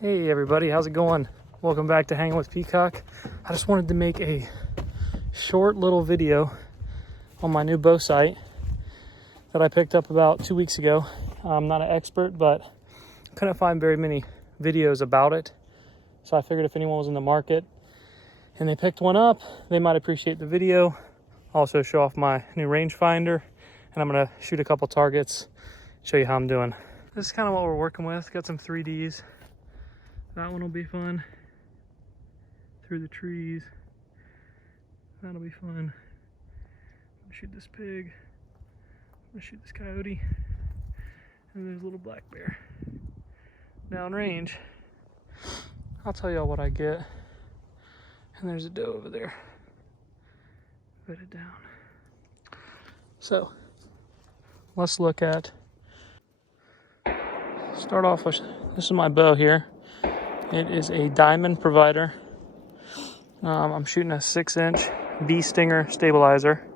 Hey everybody, how's it going? Welcome back to Hanging with Peacock. I just wanted to make a short little video on my new bow sight that I picked up about 2 weeks ago. I'm not an expert, but couldn't find very many videos about it. So I figured if anyone was in the market and they picked one up, they might appreciate the video. Also show off my new rangefinder, and I'm gonna shoot a couple targets, show you how I'm doing. This is kind of what we're working with. Got some 3Ds. That one will be fun. Through the trees. That'll be fun. I'm gonna shoot this pig. I'm gonna shoot this coyote. And there's a little black bear. Downrange, I'll tell y'all what I get. And there's a doe over there. Put it down. So, let's look at, start off with, this is my bow here. It is a Diamond Provider. I'm shooting a 6-inch bee stinger stabilizer.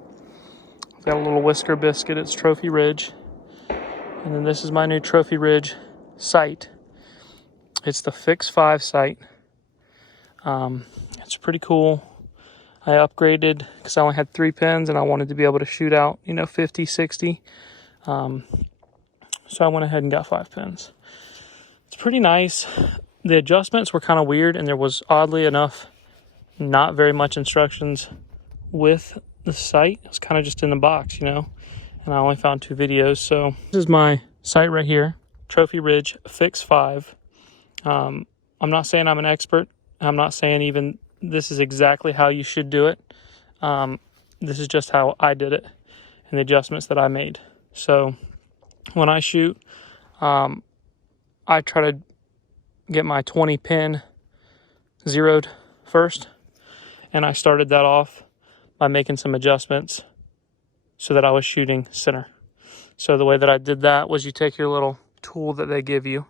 I've got a little whisker biscuit. It's Trophy Ridge. And then this is my new Trophy Ridge sight. It's the Fix 5 sight. It's pretty cool. I upgraded because I only had 3 pins and I wanted to be able to shoot out, 50, 60. So I went ahead and got 5 pins. It's pretty nice. The adjustments were kind of weird, and there was, oddly enough, not very much instructions with the sight. It was kind of just in the box, and I only found 2 videos. So this is my sight right here, Trophy Ridge Fix 5. I'm not saying I'm an expert. I'm not saying even this is exactly how you should do it. This is just how I did it and the adjustments that I made. So when I shoot, I try to get my 20 pin zeroed first, and I started that off by making some adjustments so that I was shooting center. So the way that I did that was you take your little tool that they give you,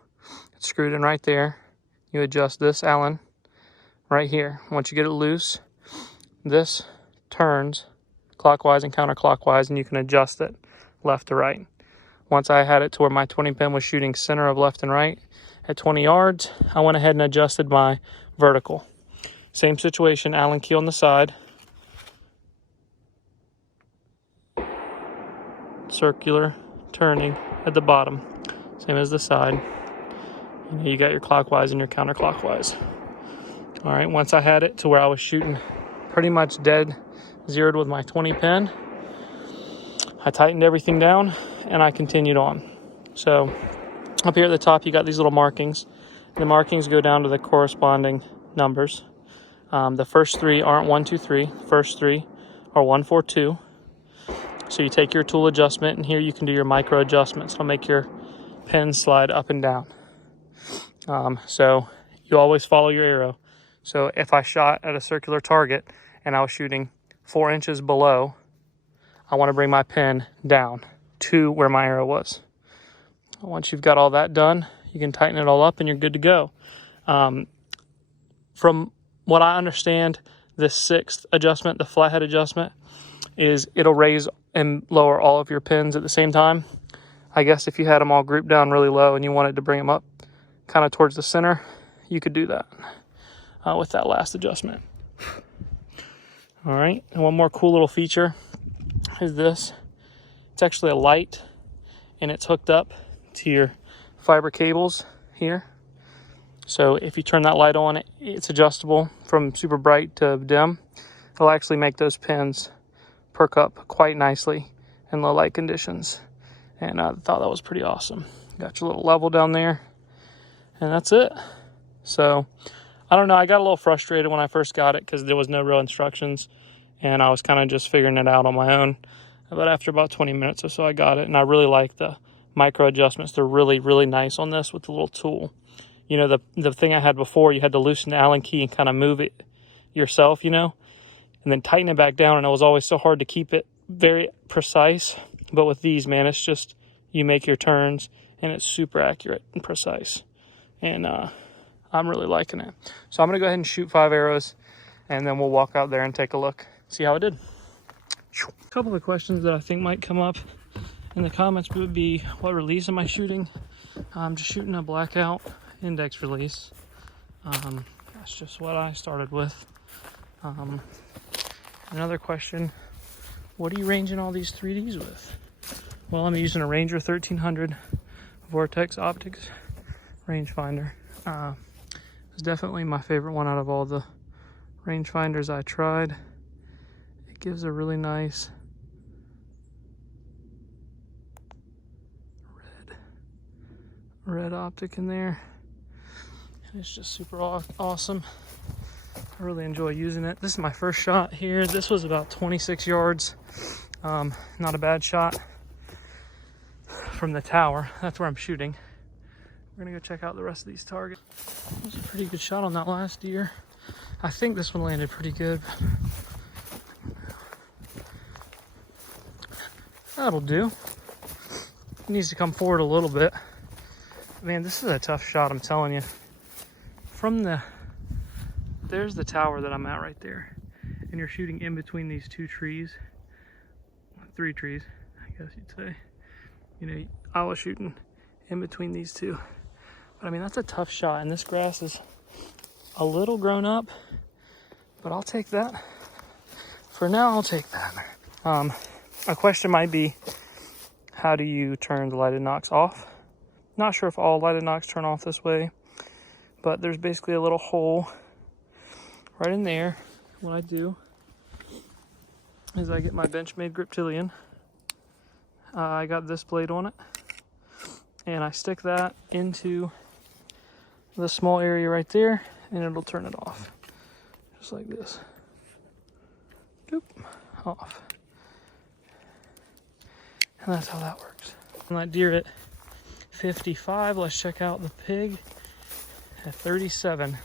it's screwed in right there, you adjust this Allen right here. Once you get it loose, this turns clockwise and counterclockwise, and you can adjust it left to right. Once I had it to where my 20 pin was shooting center of left and right at 20 yards, I went ahead and adjusted my vertical. Same situation, Allen key on the side, circular turning at the bottom, same as the side. You got your clockwise and your counterclockwise. All right, once I had it to where I was shooting pretty much dead zeroed with my 20 pin, I tightened everything down and I continued on. So up here at the top, you got these little markings. The markings go down to the corresponding numbers. The first 3 aren't 1, 2, 3. The first 3 are 1, 4, 2. So you take your tool adjustment, and here you can do your micro adjustments. It'll make your pin slide up and down. So you always follow your arrow. So if I shot at a circular target and I was shooting 4 inches below, I want to bring my pin down to where my arrow was. Once you've got all that done, you can tighten it all up and you're good to go. From what I understand, the 6th adjustment, the flathead adjustment, is it'll raise and lower all of your pins at the same time. I guess if you had them all grouped down really low and you wanted to bring them up kind of towards the center, you could do that with that last adjustment. All right, and one more cool little feature is this. It's actually a light, and it's hooked up to your fiber cables here. So if you turn that light on, it's adjustable from super bright to dim. It'll actually make those pins perk up quite nicely in low light conditions. And I thought that was pretty awesome. Got your little level down there, and that's it. So I don't know, I got a little frustrated when I first got it because there was no real instructions, and I was kind of just figuring it out on my own. But after about 20 minutes or so, I got it, and I really like the micro adjustments. They're really, really nice on this with the little tool. The thing I had before, you had to loosen the Allen key and kind of move it yourself, and then tighten it back down, and it was always so hard to keep it very precise. But with these, man, it's just, you make your turns, and it's super accurate and precise. And I'm really liking it. So I'm going to go ahead and shoot 5 arrows, and then we'll walk out there and take a look, see how it did. A couple of questions that I think might come up in the comments would be, what release am I shooting? I'm just shooting a blackout index release. That's just what I started with. Another question, what are you ranging all these 3Ds with? Well, I'm using a Ranger 1300 Vortex Optics rangefinder. It's definitely my favorite one out of all the rangefinders I tried. It gives a really nice red optic in there. And it's just super awesome. I really enjoy using it. This is my first shot here. This was about 26 yards. Not a bad shot from the tower. That's where I'm shooting. We're gonna go check out the rest of these targets. That was a pretty good shot on that last deer. I think this one landed pretty good. That'll do. It needs to come forward a little bit. Man, this is a tough shot, I'm telling you. There's the tower that I'm at right there. And you're shooting in between these 2 trees. 3 trees, I guess you'd say. You know, I was shooting in between these 2. But I mean, that's a tough shot. And this grass is a little grown up, but I'll take that. For now, I'll take that. A question might be, how do you turn the lighted nocks off? Not sure if all lighted nocks turn off this way, but there's basically a little hole right in there. What I do is I get my Benchmade Griptilian. I got this blade on it, and I stick that into the small area right there, and it'll turn it off. Just like this. Doop, off. And that's how that works. And that deer at 55, let's check out the pig at 37.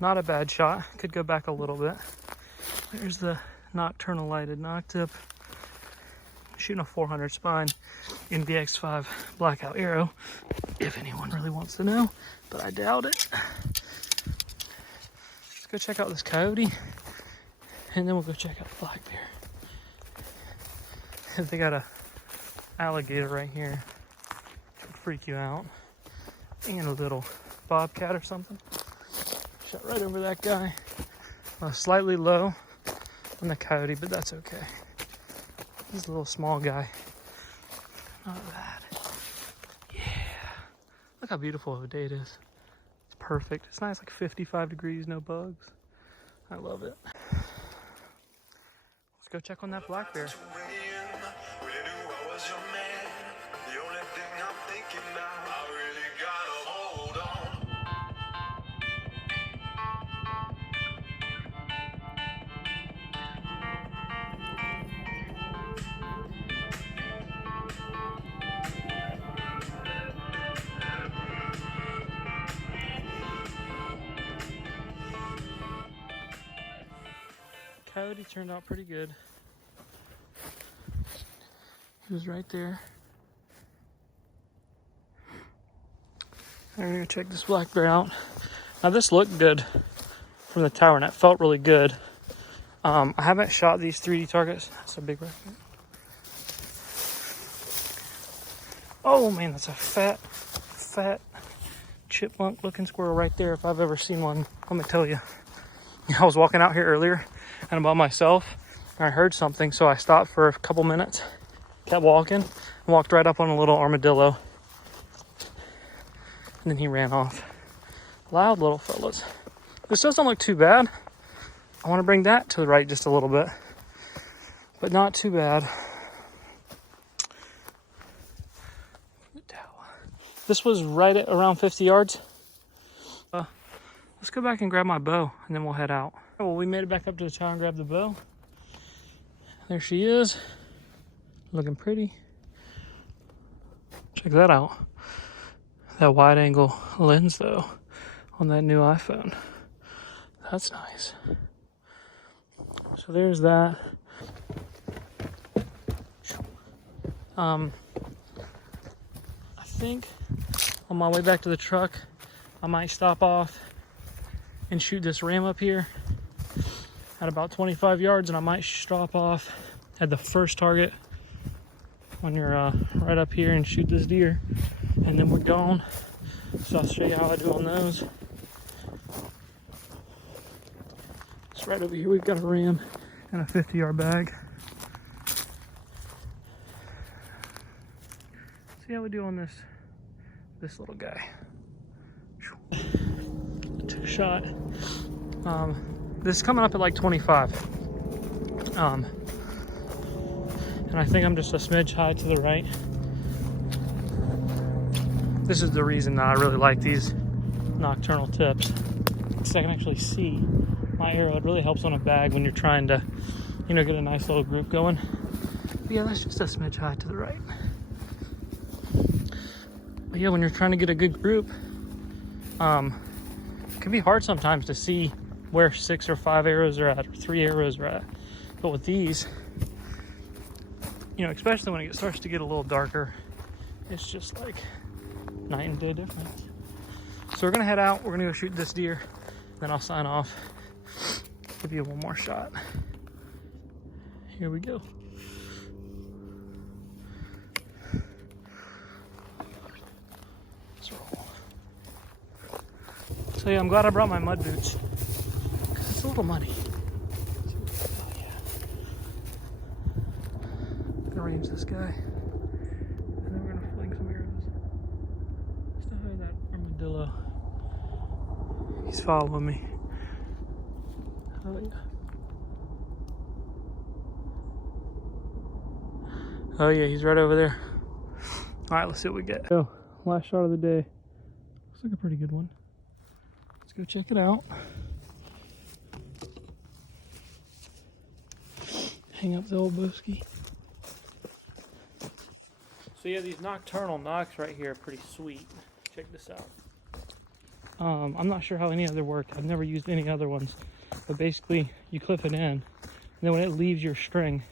Not a bad shot. Could go back a little bit. There's the nocturnal lighted knock tip. Shooting a 400 spine in VX5 blackout arrow, if anyone really wants to know, but I doubt it. Let's go check out this coyote, and then we'll go check out the black bear. They got a alligator right here. Could freak you out. And a little bobcat or something. Shot right over that guy. Slightly low on the coyote, but that's okay. He's a little small guy. Not bad. Yeah. Look how beautiful of a day it is. It's perfect. It's nice, like 55 degrees, no bugs. I love it. Let's go check on that black bear. Coyote turned out pretty good. He was right there. I'm gonna check this black bear out. Now this looked good from the tower and it felt really good. I haven't shot these 3D targets. That's a big record. Oh man, that's a fat chipmunk looking squirrel right there if I've ever seen one. Let me tell you. I was walking out here earlier and I'm by myself and I heard something, so I stopped for a couple minutes, kept walking, and walked right up on a little armadillo, and then he ran off. Loud little fellas. This doesn't look too bad. I want to bring that to the right just a little bit, but not too bad. This was right at around 50 yards. Let's go back and grab my bow and then we'll head out. Well, we made it back up to the tower and grabbed the bow. There she is, looking pretty. Check that out. That wide angle lens though on that new iPhone. That's nice. So there's that. I think on my way back to the truck, I might stop off and shoot this ram up here at about 25 yards, and I might stop off at the first target when you're right up here and shoot this deer, and then we're gone. So I'll show you how I do on those. Right over here, we've got a ram and a 50-yard bag. See how we do on this little guy. Took a shot. This is coming up at like 25. And I think I'm just a smidge high to the right. This is the reason that I really like these nocturnal tips. Because I can actually see my arrow. It really helps on a bag when you're trying to, you know, get a nice little group going. But yeah, that's just a smidge high to the right. But yeah, when you're trying to get a good group, it can be hard sometimes to see where 6 or 5 arrows are at, or 3 arrows are at. But with these, you know, especially when it starts to get a little darker, it's just like night and day difference. So we're gonna head out, we're gonna go shoot this deer, then I'll sign off, give you one more shot. Here we go. Let's roll. So yeah, I'm glad I brought my mud boots. It's a little muddy. Oh yeah. Gonna range this guy. And then we're gonna fling some arrows. Still have that armadillo. He's following me. Oh yeah. Oh yeah, he's right over there. Alright, let's see what we get. So, last shot of the day. Looks like a pretty good one. Let's go check it out. Hang up the old Boski. So yeah, these nocturnal knocks right here are pretty sweet. Check this out. I'm not sure how any other work. I've never used any other ones. But basically, you clip it in, and then when it leaves your string,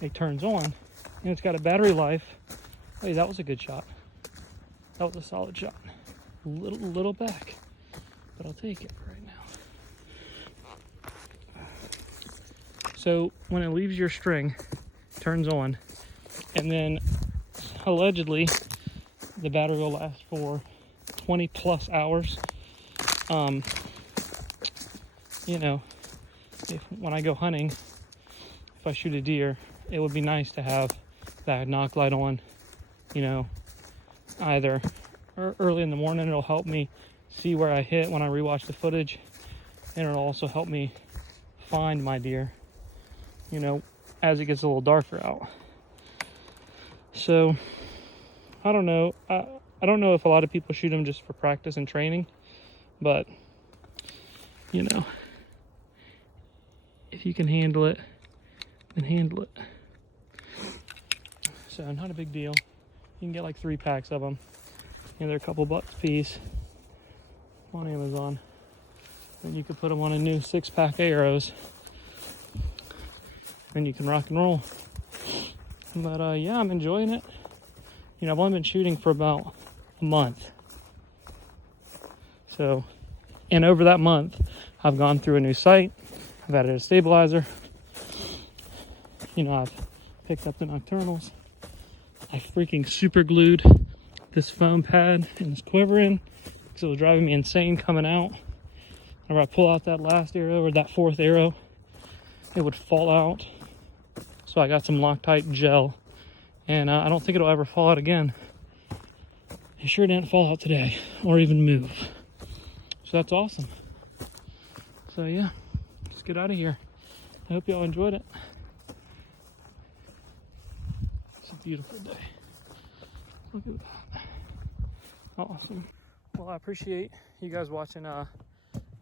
it turns on, and it's got a battery life. Hey, that was a good shot. That was a solid shot. Little back, but I'll take it right now. So when it leaves your string, it turns on, and then allegedly the battery will last for 20 plus hours. You know, when I go hunting, if I shoot a deer, it would be nice to have that knock light on, you know, either early in the morning. It'll help me see where I hit when I rewatch the footage, and it'll also help me find my deer, you know, as it gets a little darker out. So I don't know. I don't know if a lot of people shoot them just for practice and training, but you know, if you can handle it, then handle it. So not a big deal. You can get like 3 packs of them, and they're a couple bucks a piece on Amazon. And you can put them on a new 6-pack of arrows, and you can rock and roll. But yeah, I'm enjoying it. You know, I've only been shooting for about a month. So, and over that month, I've gone through a new sight. I've added a stabilizer. You know, I've picked up the nocturnals. I freaking super glued this foam pad and this quiver in because it was driving me insane coming out. Whenever I pull out that last arrow or that 4th arrow, it would fall out. So I got some Loctite gel, and I don't think it'll ever fall out again. It sure didn't fall out today or even move. So that's awesome. So yeah, let's get out of here. I hope y'all enjoyed it. It's a beautiful day. Look at that. Awesome. Well, I appreciate you guys watching. I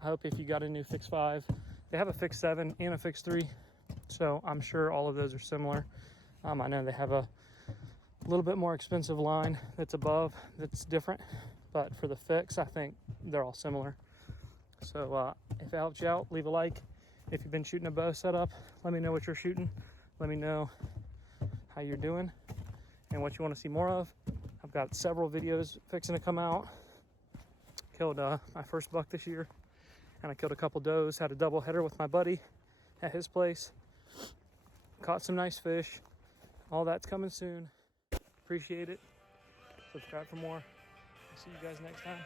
hope if you got a new Fix 5, they have a Fix 7 and a Fix 3. So I'm sure all of those are similar. I know they have a little bit more expensive line that's above, that's different. But for the Fix, I think they're all similar. So if it helped you out, leave a like. If you've been shooting a bow setup, let me know what you're shooting. Let me know how you're doing and what you want to see more of. I've got several videos fixing to come out. Killed my first buck this year, and I killed a couple does. Had a double header with my buddy at his place. Caught some nice fish. All that's coming soon. Appreciate it. Subscribe for more. See you guys next time.